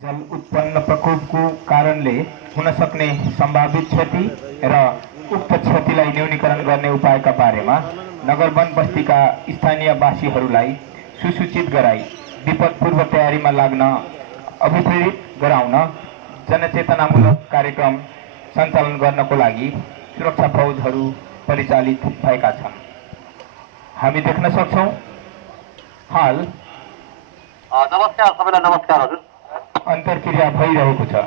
जल उत्पन्न प्रकोपको कारणले हुन सक्ने सम्भावित क्षति र उक्त क्षतिलाई न्यूनीकरण गर्ने उपायका बारेमा नगर वन बस्तीका स्थानीयवासीहरूलाई सुसूचित गराई विपद पूर्व तयारीमा लाग्न अभिप्रेरित गराउन जनचेतनामूलक कार्यक्रम सञ्चालन गर्नको लागि सुरक्षा फौजहरू परिचालित भएका छन्। हामी देख्न सक्छौं हाल नमस्कार सबैलाई नमस्कार हजुर। अन्तर्क्रिया भइरहेको छ।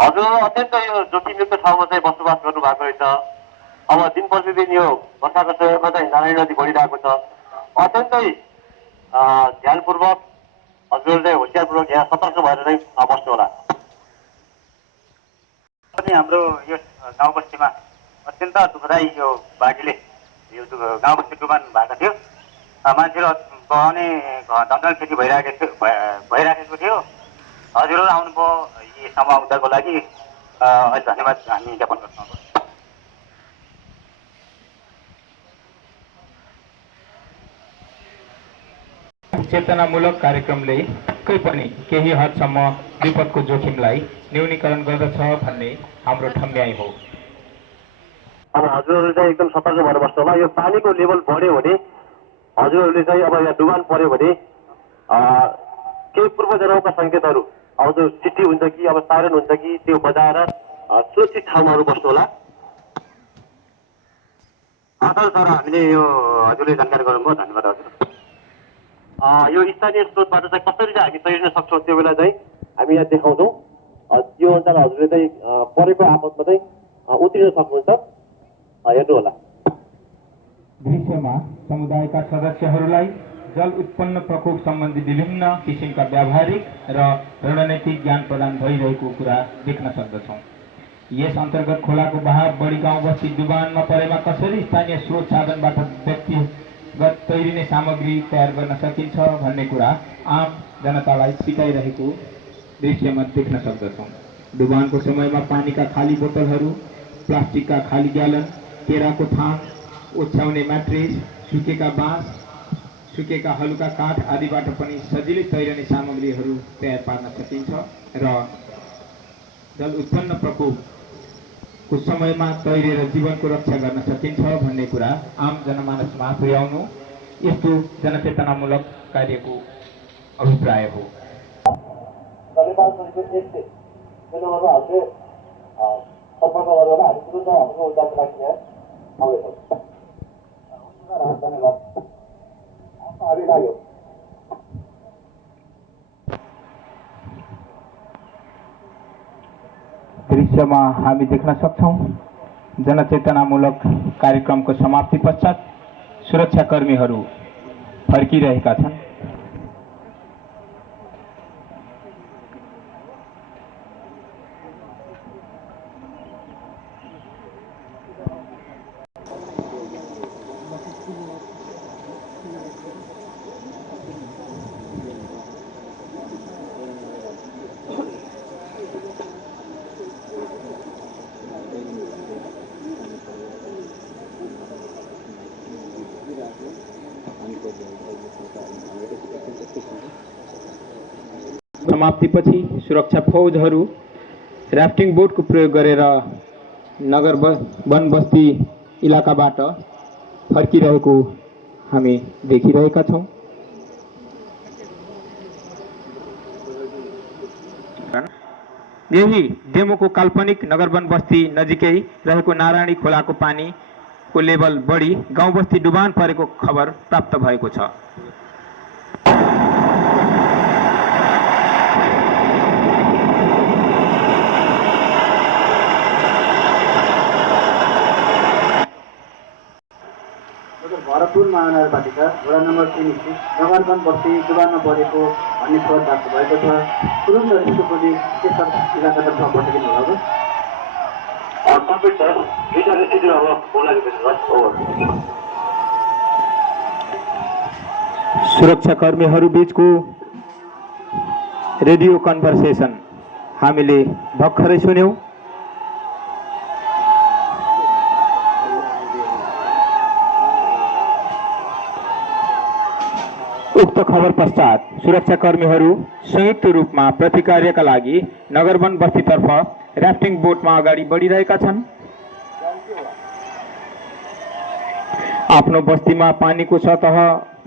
हजुर अत्यन्त यो जोखिमयुक्त ठाउँमा चाहिँ बसोबास गर्नु भएको रहेछ। अब दिन प्रतिदिन यो वर्षाको समयमा चाहिँ नारायणी नदी बढिरहेको छ। अत्यन्तै ध्यानपूर्वक हजुरहरूले होसियारपूर्वक यहाँ सतर्क भएर नै बस्नु होला। पनि हाम्रो यो गाउँ बस्तीमा अत्यन्त दुःखदायी यो बाढीले यो गाउँ बस्ती डुबान भएको थियो। मान्छेहरू बगाउने जङ्गल खेती भइराखेको थियो। हजुरहरू आउनुभयो यी समूह उद्धारको लागि धन्यवाद हामी ज्ञापन गर्छौँ। चेतनामूलक कार्यक्रमले पक्कै पनि केही हदसम्म विपदको जोखिमलाई न्यूनीकरण गर्दछ भन्ने हाम्रो ठम्ब्याइ हो। अब हजुरहरूले चाहिँ एकदम सतर्क भएर बस्नु होला। यो पानीको लेभल बढ्यो भने हजुरहरूले चाहिँ अब यहाँ डुबान पर्यो भने केही पूर्व जनाउका सङ्केतहरू अब जो चिठी हुन्छ कि अब साइरन हुन्छ कि त्यो बजाएर सुरक्षित ठाउँमा बस्नु होला। आधार सर हामीले यो हजुरले जानकारी गराउनुभयो, धन्यवाद हजुर। यो स्थानीय स्रोतबाट चाहिँ कसरी चाहिँ हामी तैरिन सक्छौँ त्यो बेला चाहिँ हामी यहाँ देखाउँछौँ। त्यो अनुसार हजुरले चाहिँ परेको आपतमा चाहिँ उत्रिन सक्नुहुन्छ, हेर्नु होला। दृश्यमा समुदायका सदस्यहरूलाई जल उत्पन्न प्रकोप सम्बन्धी विभिन्न किसिमका व्यावहारिक र रणनीतिक ज्ञान प्रदान भइरहेको कुरा देख्न सक्दछौँ। यस अन्तर्गत खोलाको बहाव बढी गाउँ बस्ती डुबानमा परेमा कसरी स्थानीय स्रोत साधनबाट व्यक्तिगत तैरिने सामग्री तयार गर्न सकिन्छ भन्ने कुरा आम जनतालाई सिकाइरहेको दृश्यमा देख्न सक्दछौँ। डुबानको समयमा पानीका खाली बोतलहरू, प्लास्टिकका खाली ग्यालन, केराको थान, ओछ्याउने म्याट्रेस, सुकेका बाँस, सुकेका हलुका काठ आदिबाट पनि सजिलै तैरने सामग्रीहरू तयार पार्न सकिन्छ र जल उत्पन्न प्रकोपको समयमा तैरेर जीवनको रक्षा गर्न सकिन्छ भन्ने कुरा आम जनमानसमा पुर्याउनु यस्तो जनचेतनामूलक कार्यको अभिप्राय हो। दृश्यमा हामी देख्न सक्छौं जनचेतनामूलक कार्यक्रमको समाप्ति पश्चात सुरक्षाकर्मीहरू फर्किरहेका छन्। समाप्तिपछि सुरक्षा फौजहरू राफ्टिङ बोटको प्रयोग गरेर नगर वन बस्ती इलाकाबाट फर्किरहेको हामी देखिरहेका छौँ। यही डेमोको काल्पनिक नगर वन बस्ती नजिकै रहेको नारायणी खोलाको पानीको लेभल बढी गाउँ बस्ती डुबान परेको खबर प्राप्त भएको छ। भरतपुर महानगरपालिका वडा नम्बर 3 स्थित नगर वन बस्ती डुबानमा परेको भन्ने खबर प्राप्त भएको छ। तुरुन्त रिपोर्टले त्यसर इलाकातर्फ पठाइदिनु होला। सुरक्षाकर्मीहरू बीचको रेडियो कन्भर्सेसन हामीले भर्खरै सुन्यौं। उक्त खबर पश्चात सुरक्षाकर्मीहरू संयुक्त रूपमा प्रतिकार्यका लागि नगरवन बस्तीतर्फ र्याफ्टिङ बोटमा अगाडि बढिरहेका छन्। आफ्नो बस्तीमा पानीको सतह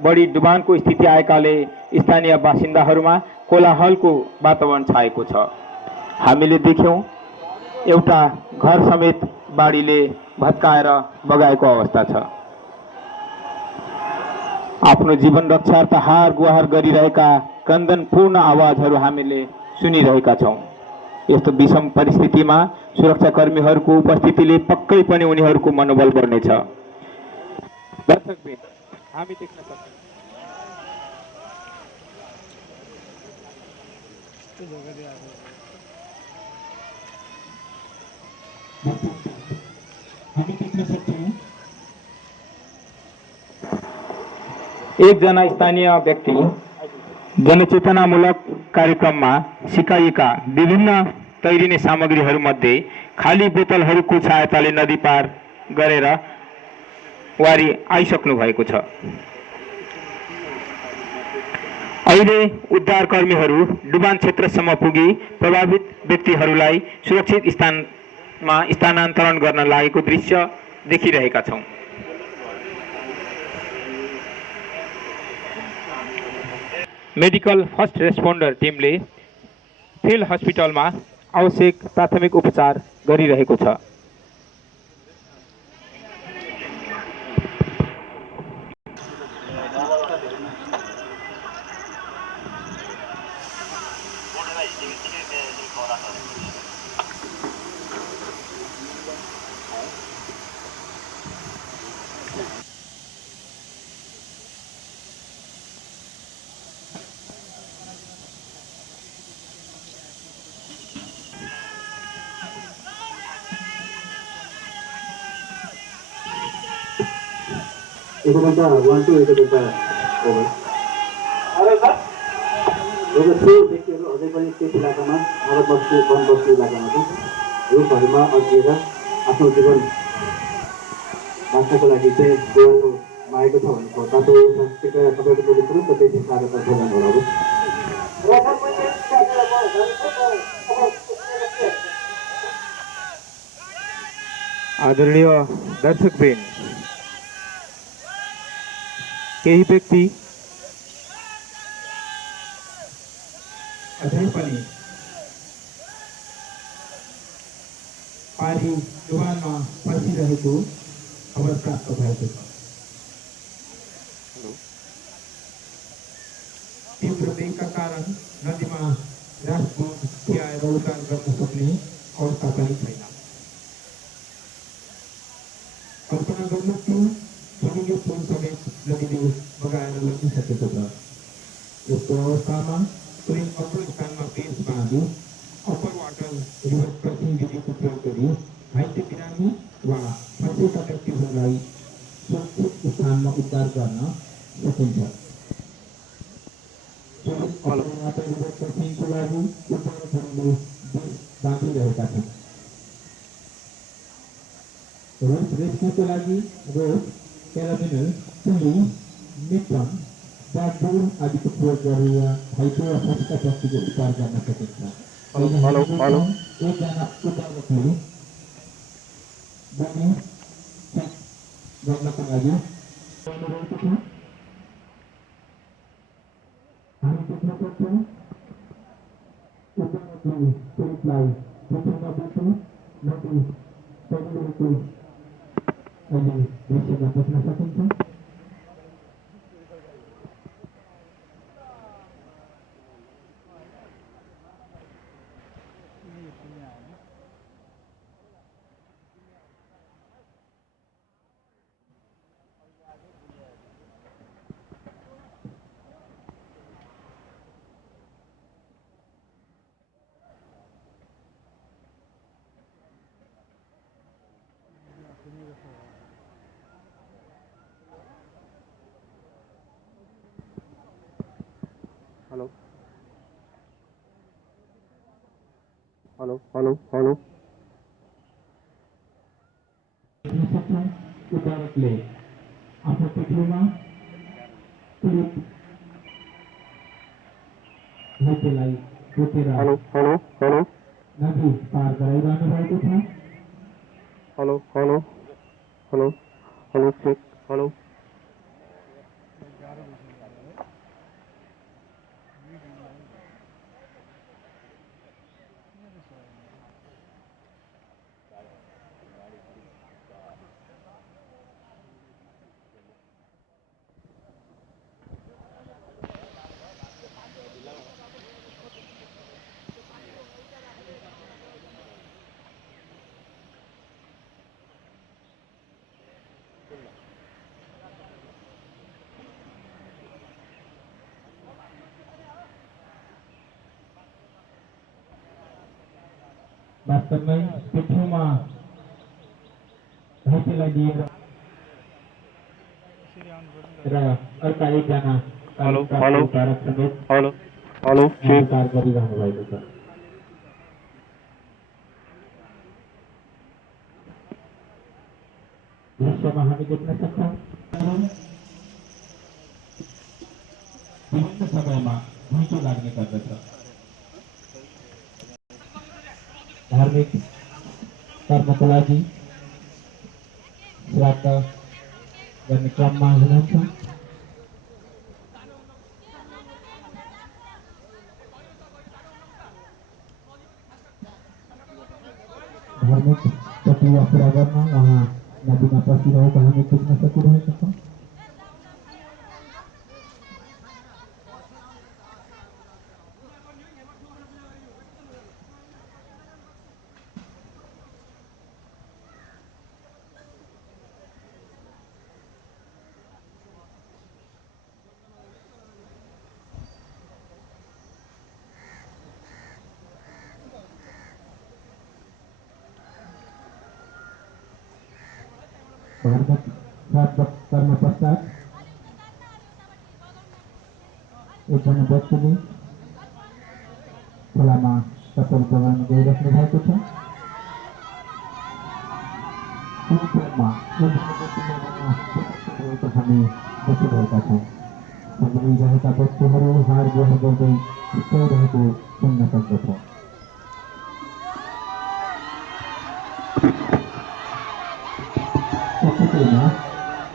बढी डुबानको स्थिति आएकाले स्थानीय बासिन्दाहरूमा कोलाहलको वातावरण छाएको छ। हामीले देख्यौं एउटा घर समेत बाढीले भत्काएर बगाएको अवस्था छ। आफ्नो जीवन रक्षार्थ हार गुहार गरिरहेका क्रन्दनपूर्ण आवाजहरू हामीले सुनिरहेका छौं। यस्तो विषम परिस्थितिमा सुरक्षाकर्मीहरूको उपस्थितिले पक्कै पनि उनीहरूको मनोबल बढ्नेछ। दर्शकबिन हामी देख्न सक्छौं एकजना स्थानीय व्यक्ति जनचेतनामूलक कार्यक्रममा सिकाइएका विभिन्न तैरिने सामग्रीहरूमध्ये खाली बोतलहरूको सहायताले नदी पार गरेर वारी आइसक्नु भएको छ। अहिले उद्धारकर्मीहरू डुबान क्षेत्रसम्म पुगी प्रभावित व्यक्तिहरूलाई सुरक्षित स्थानमा स्थानान्तरण गर्न लागेको दृश्य देखिरहेका छौं। मेडिकल फर्स्ट रेस्पोन्डर टिमले फिल्ड हस्पिटलमा आवश्यक प्राथमिक उपचार गरिरहेको छ। एकपल्ट 1 2 एकपल्ट ओभर। र त्यो व्यक्तिहरू अझै पनि त्यस इलाकामा नगर बस्ती वन बस्ती इलाकामा चाहिँ रुखहरूमा अड्किएर आफ्नो जीवन बाँच्नको लागि चाहिँ गोवाको आएको छ भने तातो कृपया तपाईँको टोली तुरुन्त त्यही कार्यतर्फ जानुहोला। आदरणीय दर्शकबिन, केही व्यक्ति अझै पनि पारी डुबानमा फँसिरहेको खबर प्राप्त भएको छ। तीव्र वेगका कारण नदीमा रासबोट खियाएर उद्धार गर्न सक्ने अवस्था पनि छैन। कल्पना गर्नुहोस् कि सुनियो पुल समेत नदीले बगाएर लगिसकेको छ। यस्तो अवस्थामा कुनै अग्लो स्थानमा पेश बाँधी अप्पर वाटर रिभर क्रसिङ विधिको प्रयोग गरी घाइते बिरामी वा फँसेका व्यक्तिहरूलाई सुरक्षित स्थानमा उद्धार गर्न सकिन्छ। अप्पर वाटर रिभर क्रसिङको लागि उद्धारकहरूले देश बाँधिरहेका छन्। रोड रेस्क्यूको लागि रोड, क्याराबिनर, पुली, मिट्रन, ब्याकबोर्ड आदिको प्रयोग गरेर घाइते वा फँसेका व्यक्तिको उद्धार गर्न सकिन्छ। एकजना उद्धारकले बडी चेक गर्नको लागि गर्नुभएको छ। हामी देख्न सक्छौँ उद्धारकले पीडितलाई पृथ्वीमा बोक्नु नदी तैरिरहेको अहिले दृश्यमा देख्न सकिन्छ। हेलो हेलो हेलो हेलो उद्धारकले आफ्नो पृथ्वीमा पीडित घाइतेलाई बोकेर हेलो हेलो हेलो नदी पार गराइरहनु भएको छ। Hello hello hello hello check hello वास्तवमै त्यो ठाउँमा घाइतेलाई लिएर र अर्का एकजना हेलो हेलो चालक समेत हेलो हेलो चेक पार गरिरहनु भएको छ। दृश्यमा हामी देख्न सक्छौँ विभिन्न समयमा घुइँचो लाग्ने गर्दछ। धार्मिक कर्मको लागि श्राद्ध गर्ने क्रममा हुनुहुन्छ। धार्मिक प्रक्रिया पुरा गर्न उहाँ नदीमा पसिरहेको हामी देख्न सकिरहेका छौँ। धार्मिक श्राद्ध कर्म पश्चात एकजना व्यक्तिले खोलामा कपाल बगाउन गइराख्नु भएको छ। हामी देखिरहेका छौँ। रहेका व्यक्तिहरू हार गुहार गर्दै हिर्काइरहेको सुन्न सक्दछौँ।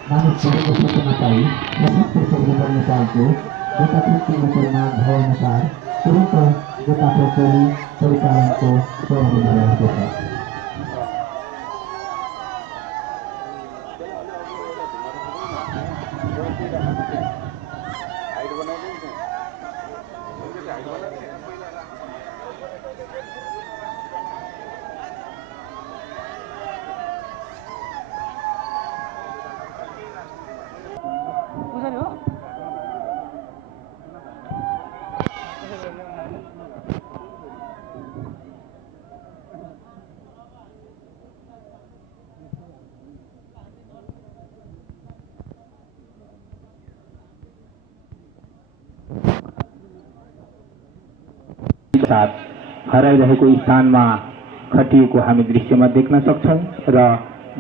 मानिसहरूको सूचना पाई सशस्त्र सेना नेपालको गोताखोर टिममा भएअनुसार तुरन्त गोताखोर टोली परिचालनको तयारीमा रहेको छ। साथ हराइरहेको स्थानमा खटिएको हामी दृश्यमा देख्न सक्छौं र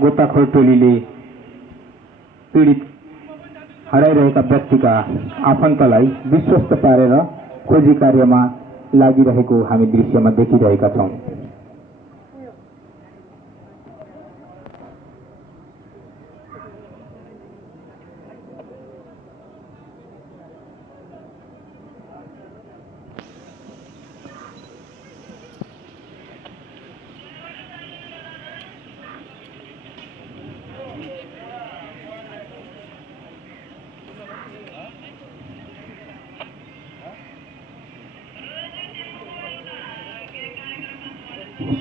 गोताखोर टोलीले पीडित हराइरहेका व्यक्तिका आफन्तलाई विश्वस्त पारेर खोजी कार्यमा लागिरहेको हामी दृश्यमा देखिरहेका छौं।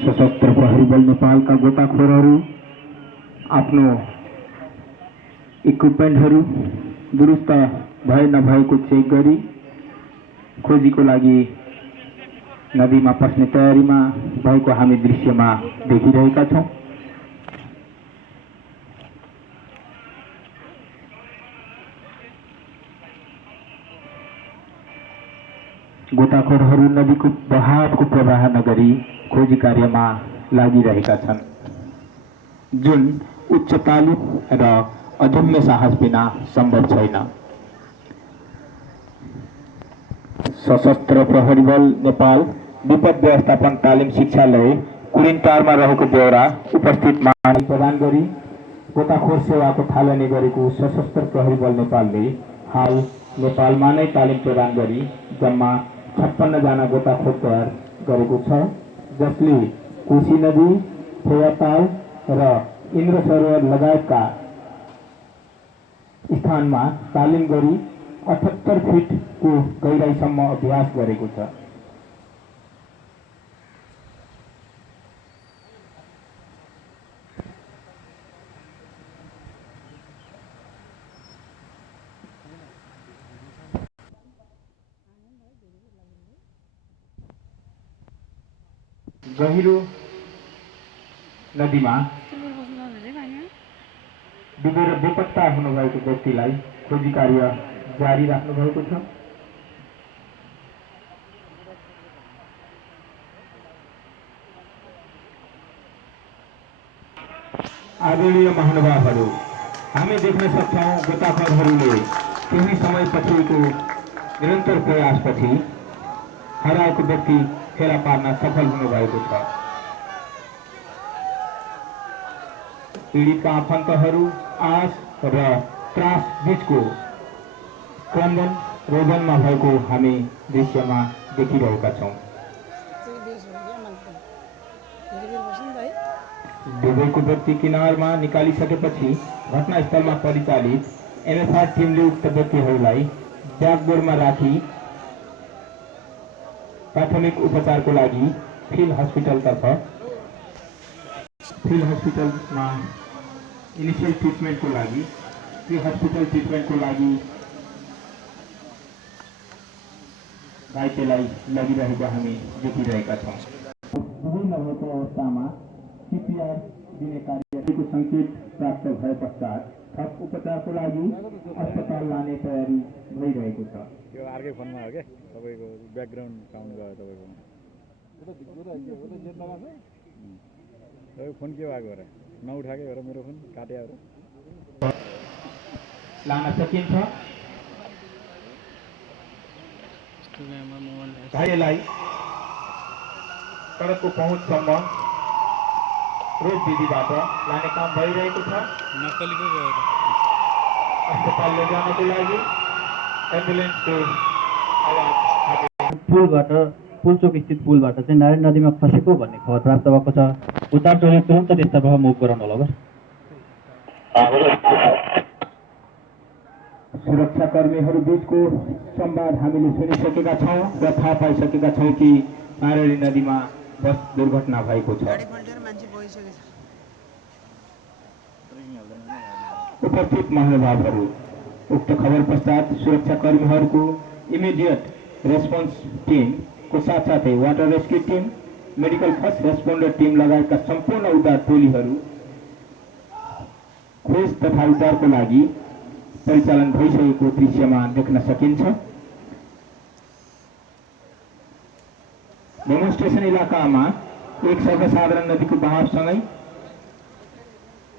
सशस्त्र प्रहरी बल नेपालका गोताखोरहरू आफ्नो इक्विपमेन्टहरू दुरुस्त भए नभएको चेक गरी खोजीको लागि नदीमा पस्ने तयारीमा भएको हामी दृश्यमा देखिरहेका छौं। गोताखोरहरू नदीको बहावको प्रवाह नगरी खोजी कार्यमा लागिरहेका छन्, जुन उच्च तालिम र अदम्य साहस बिना सम्भव छैन। सशस्त्र प्रहरी बल नेपाल विपद व्यवस्थापन तालिम शिक्षालय कुरिनटारमा रहेको ब्यौरा उपस्थित मान प्रदान गरी गोताखोर सेवाको थालनी गरेको सशस्त्र प्रहरी बल नेपालले हाल नेपालमा नै तालिम प्रदान गरी जम्मा 56 जना गोताखोर तयार गरेको छ, जसले कोशी नदी, फेवाताल र इन्द्र सरोवर लगायतका स्थानमा तालिम गरी 78 फिटको गहिराईसम्म अभ्यास गरेको छ। गहिरो नदीमा डुबेर बेपत्ता हुनुभएको व्यक्तिलाई खोजी कार्य जारी राख्नु भएको छ। आदरणीय महानुभावहरू, हामी देख्न सक्छौं गोताखोरहरूले केही समयपछिको निरन्तर प्रयासपछि हराएको व्यक्ति फेला पार्न सफल हुनुभएको छ। पीडितका आफन्तहरू आश र त्रास बीचको क्रन्दन रोदनमा भएको हामी दृश्यमा देखिरहेका छौं। डुबेको व्यक्ति किनारमा निकालिसकेपछि घटनास्थलमा परिचालित एमएफआर टिमले उक्त व्यक्तिहरूलाई ब्याकबोर्डमा राखी प्राथमिक उपचारको लागि फिल्ड हस्पिटलमा इनिशियल ट्रिटमेन्टको लागि प्री हस्पिटल ट्रिटमेन्टको लागि घाइतेलाई लगिरहेको हामी देखिरहेका छौँ। विभिन्न भएको अवस्थामा सीपीआर दिने कार्यको सङ्केत प्राप्त भए पश्चात थप उपचारको लागि अस्पताल लाने तयारी भइरहेको छ। यो अर्कै फोनमा हो क्या, तपाईँको ब्याकग्राउन्ड साउन्ड गयो तपाईँको फोन के भएको हो र नउठाएकै हो र मेरो फोन काट्या हो र लान सकिन्छ। घाइतेलाई सडकको पहुँचसम्म रोड विधिबाट लाने काम भइरहेको छ। नक्कलीको गयो अस्पताल लैजानको लागि एम्बुलेन्सको पुलबाट पुलचोक स्थित पुलबाट चाहिँ नारायण नदीमा खसेको भन्ने खबर प्राप्त भएको छ। उद्धार टोली तुरन्त त्यसतर्फ मुभ गराउनु होला। सुरक्षाकर्मीहरू बीचको संवाद हामीले सुनिसकेका छौँ र थाहा पाइसकेका छौँ कि नारायणी नदीमा बस दुर्घटना भएको छ। उपस्थित महानुभावहरू, उक्त खबर पश्चात सुरक्षाकर्मीहरूको इमिडिएट रेस्पोन्स टिमको साथसाथै water rescue team, medical first responder team लगायतका सम्पूर्ण उद्धार टोलीहरू खोज तथा उद्धारको लागि परिचालन भइसकेको दृश्यमा देख्न सकिन्छ। डेमोन्स्ट्रेसन इलाकामा एक सर्वसाधारण नदीको बहावसँगै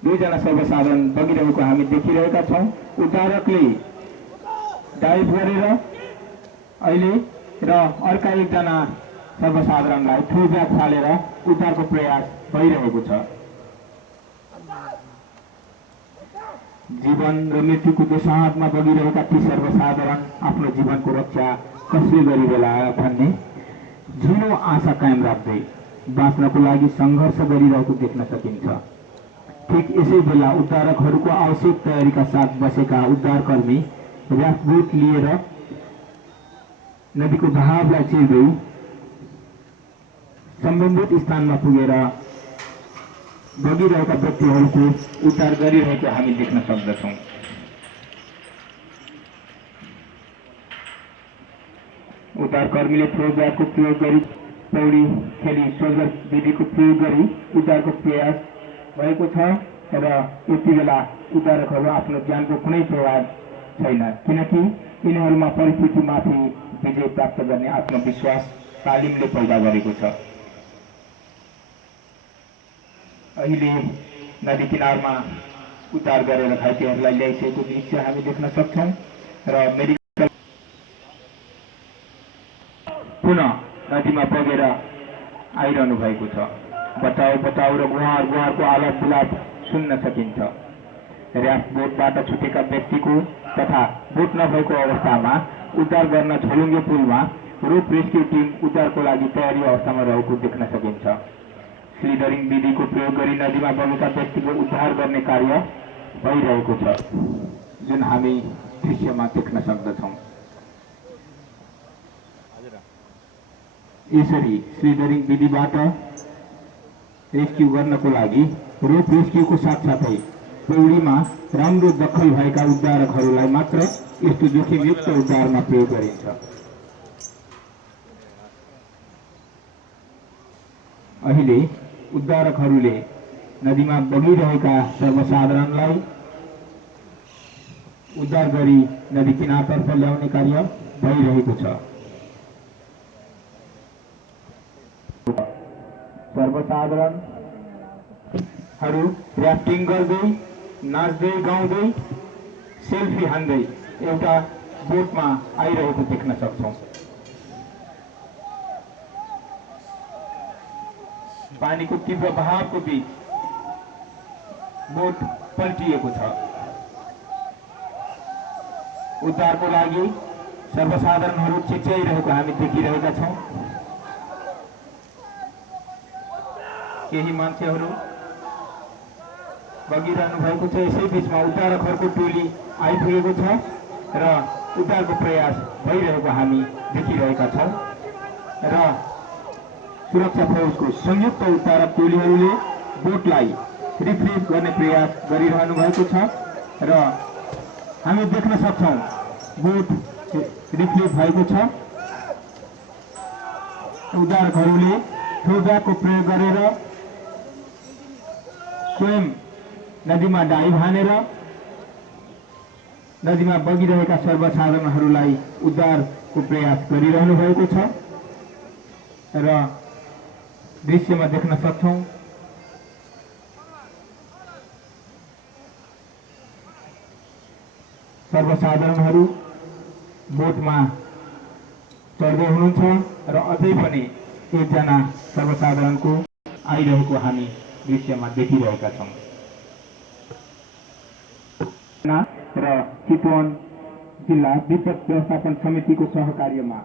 2 जना सर्वसाधारण बगिरहेको हामी देखिरहेका छौँ। उद्धारकले डाइभ गरेर अहिले र अर्का 1 जना सर्वसाधारणलाई थ्रू ब्याग फालेर उद्धारको प्रयास भइरहेको छ। जीवन र मृत्युको दोसाँधमा बगिरहेका ती सर्वसाधारण आफ्नो जीवनको रक्षा कसले गरिरहला भन्ने झिनो आशा कायम राख्दै बाँच्नको लागि सङ्घर्ष गरिरहेको देख्न सकिन्छ। ठीक यसै बेला उद्धारकहरूको आवश्यक तयारीका साथ बसेका उद्धारकर्मी ऱ्याफबोट लिएर नदीको बहावलाई चिर्दै सम्बन्धित स्थानमा पुगेर बगिरहेका व्यक्तिहरूको उद्धार गरिरहेको हामी देख्न सक्दछौँ। उद्धारकर्मीले थ्रो ब्यागको प्रयोग गरी पौडी खेली सोल्जर विधिको प्रयोग गरी उद्धारको प्रयास भएको छ र यति बेला उद्धारकहरू आफ्नो ज्यानको कुनै प्रभाव छैन, किनकि यिनीहरूमा परिस्थितिमाथि विजय प्राप्त गर्ने आत्मविश्वास तालिमले पैदा गरेको छ। अहिले नदी किनारमा उद्धार गरेर घाइतेहरूलाई ल्याइसकेको दृश्य हामी देख्न सक्छौँ र मेडिकल पुनः नदीमा बगेर आइरहनु भएको छ। बचाऊ बचाऊ र गुहार गुहारको आलाप विलाप सुन्न सकिन्छ। र्याफ्ट बोटबाट छुटेका व्यक्तिको तथा बोट नभएको अवस्थामा उद्धार गर्न झोलुङ्गे पुलमा रोप रेस्क्यु टिम उद्धारको लागि तयारी अवस्थामा रहेको देख्न सकिन्छ। स्लिडरिङ विधिको प्रयोग गरी नदीमा बगेका व्यक्तिको उद्धार गर्ने कार्य भइरहेको छ, जुन हामी दृश्यमा देख्न सक्दछौँ। यसरी स्लिडरिङ विधिबाट रेस्क्यु गर्नको लागि रोप रेस्क्युको साथसाथै पौडीमा राम्रो दखल भएका उद्धारकहरूलाई मात्र यस्तो जोखिमयुक्त उद्धारमा प्रयोग गरिन्छ। अहिले उद्धारकहरूले नदीमा बगिरहेका सर्वसाधारणलाई उद्धार गरी नदी किनारतर्फ ल्याउने कार्य भइरहेको छ। सर्वसाधारणहरू र्याफ्टिङ गर्दै, नाच्दै गाउँदै, सेल्फी हान्दै एउटा बोटमा आइरहेको देख्न सक्छौँ। पानीको तीव्र बहावको बीच बोट पल्टिएको छ। उद्धारको लागि सर्वसाधारणहरू चिच्याइरहेको हामी देखिरहेका छौँ। केही मान्छेहरू बगिरहनु भएको छ। यसै बीचमा उद्धारकहरूको टोली आइपुगेको छ र उद्धारको प्रयास भइरहेको हामी देखिरहेका छौँ र सुरक्षा फौजको संयुक्त उद्धारक टोलीहरूले बोटलाई रिट्रिभ गर्ने प्रयास गरिरहनु भएको छ र हामी देख्न सक्छौँ बोट रिट्रिभ भएको छ। उद्धारकहरूले ठोजाको प्रयोग गरेर स्वयं नदीमा डाइभ हानेर नदीमा बगिरहेका सर्वसाधारणहरूलाई उद्धारको प्रयास गरिरहनु भएको छ र दृश्यमा देख्न सक्छौँ सर्वसाधारणहरू बोटमा चढ्दै हुनुहुन्छ र अझै पनि एकजना सर्वसाधारणको आइरहेको हामी दृश्यमा देखिरहेका छौँ। र चितवन जिल्ला विपद व्यवस्थापन समितिको सहकार्यमा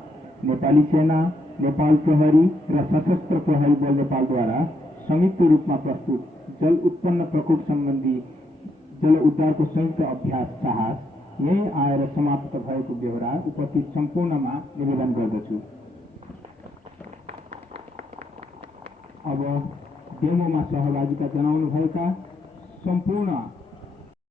नेपाली सेना, नेपाल प्रहरी र सशस्त्र प्रहरी बल नेपालद्वारा संयुक्त रूपमा प्रस्तुत जल उत्पन्न प्रकोप सम्बन्धी जल उद्धारको संयुक्त अभ्यास साहस यही आएर समाप्त भएको बेहोरा उपस्थित सम्पूर्णमा निवेदन गर्दछु। अब डेमोमा सहभागिता जनाउनुभएका सम्पूर्ण